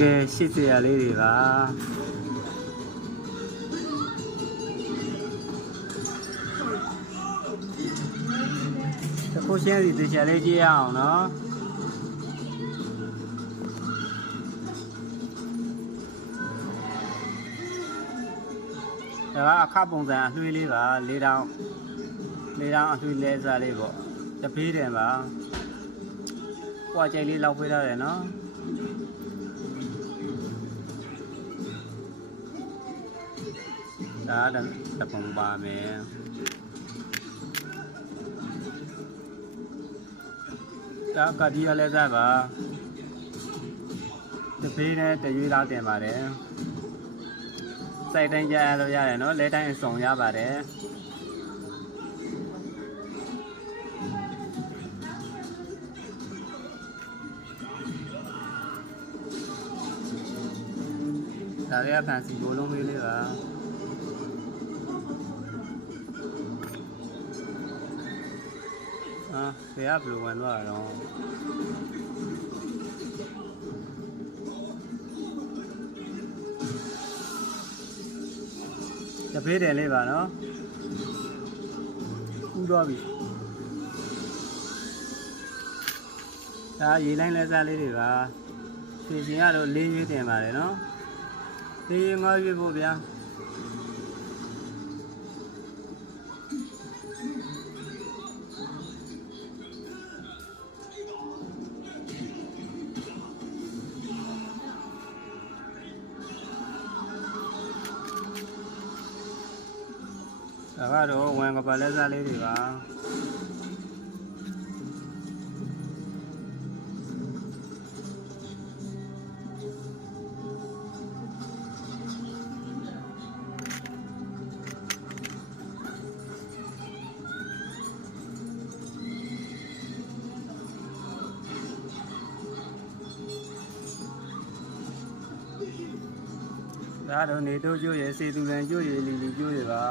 ကဲ80ရလေးတွေပါတစ်ခုချင်းစီတစ်ချက်လေးကြည့်ရအောင်နော်ဒါကအခပုံစံအနှွေးလေးပါ၄တောင်၄တောင်အနှွေးလဲစားလေးပေါ့တပေးတယ်ပါကိုယ်အကြိမ်လေးလောက်ပေးထားတယ်နော် ဒါတတပုံပါမယ်ဒါကတိရလဲစားပါတပေးနဲ့တရွေးလောက်တင်ပါတယ်စိုက်တိုင်းကြရလို့ရတယ်နော်လဲတိုင်းအစုံရပါတယ်ဒါလေးကဖန်စီကိုလုံးလေးလေးပါ အာဘယ်ကဘယ်လိုဝင်သွားတာတော့တပေးတယ်လေးပါနော်ဥသွားပြီဒါရေလိုင်းလဲစားလေးတွေပါဖြည့်ရှင်ကတော့လေးရွေးတင်ပါတယ်နော်လေးရွေးငါးရွေးဖို့ဗျာ ဒါကတော့ဝင်ကပါလက်စားလေးတွေပါဒါကတော့နေတို့ကျွရစေသူလန်ကျွရလီလီကျွရပါ